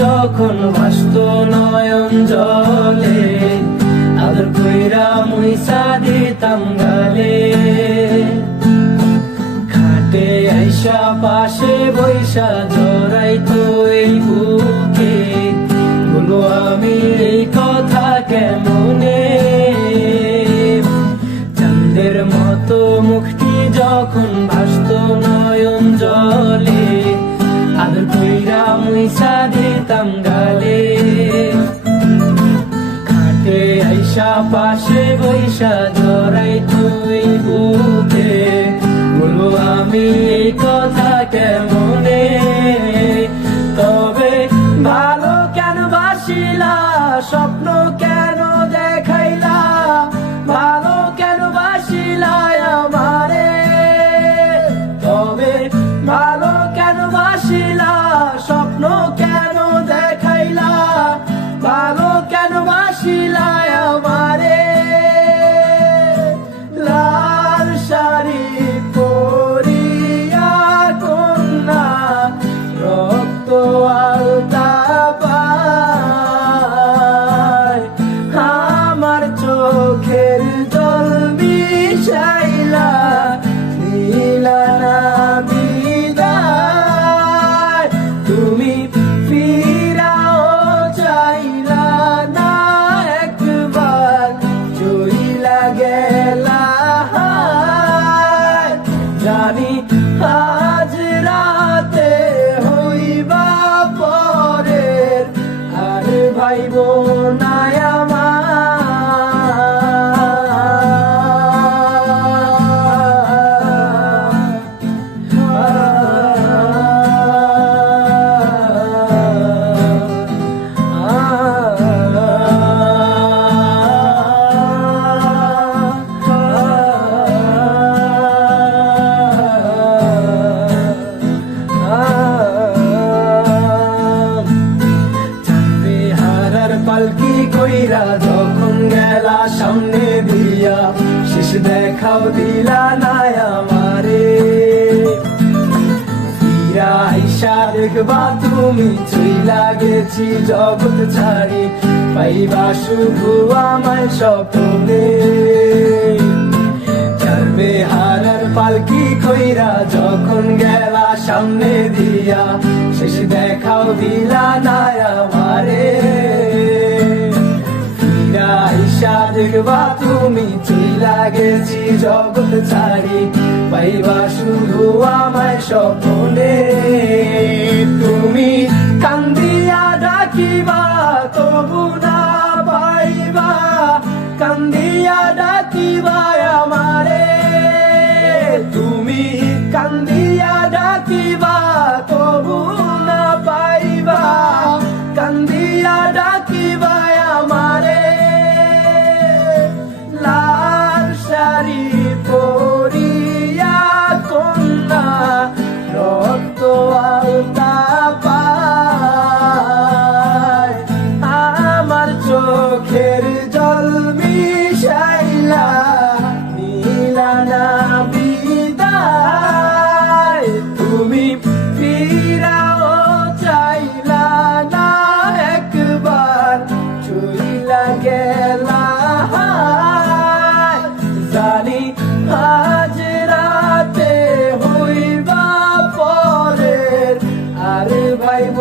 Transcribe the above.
যখন ভাসত নয়ন জলে, আদর কইরা মুইসা দিতাম গালে। খাটে আইসা পাশে বৈশা জড়াইতো এই বুকে, বলো আমি এই কথা কেমনে। চাঁদের মতো মুখটি যখন ভাসত নয়ন জলে, আদর কইরা মুইসা দিতাম গালে। খাটে আইসা পাশে বৈশা জড়াইতো এই বুকে, বলো আমি এই কথা কেমনে। তবে ভালো কেন বাসিলা, স্বপ্ন কেন দেখাইলা, ভালো কেন বাসিলা আমারে। তবে ভালো কেন বাসিলা, স্বপ্ন কেন দেখাইলা, ভালো কেন বাসিলা আমারে। লাল শাড়ি পরিয়া কন্যা, রক্ত আলতা পায়, আমার চোখের জল মিশাইলা দিলা না বিদায়। তুমি ফিরাও চাইলা না একবার, চইলা গেলা। জানি আজ রাতে হইবা পরের, আর ভাইব না পালকি কইরা যখন গেলা সামনে দিয়া, শেষ দেখাও দিলা না আমারে। ফিরা আইসা দেখবা তুমি চইলা গেছি জগৎ ছাড়ি, পাইবা শুধু আমায় স্বপ্নে। ছাড়বে হারার পালকি কইরা যখন গেলা সামনে দিয়া, শেষ দেখাও দিলা না আমারে। আইসা দেখবা তুমি চইলা গেছি জগৎ ছাড়ি, পাইবা শুধু আমায় স্বপ্নে। তুমি কান্দিয়া ডাকিবা তবু না পাইবা, কান্দিয়া ডাকিবা আমারে। তুমি কান্দিয়া ডাকিবা তবু না পাইবা, কান্দিয়া ডাকিবা আমারে। লাল শাড়ি পরিয়া কন্যা, রক্ত আলতা পায়, আমার চোখের জল মিশাইলা দিলা না বিদায়। তুমি ফিরাও চাইলা না একবার, চইলা গেলা। জানি আজ রাতে হইবা পরের, আর ভাইব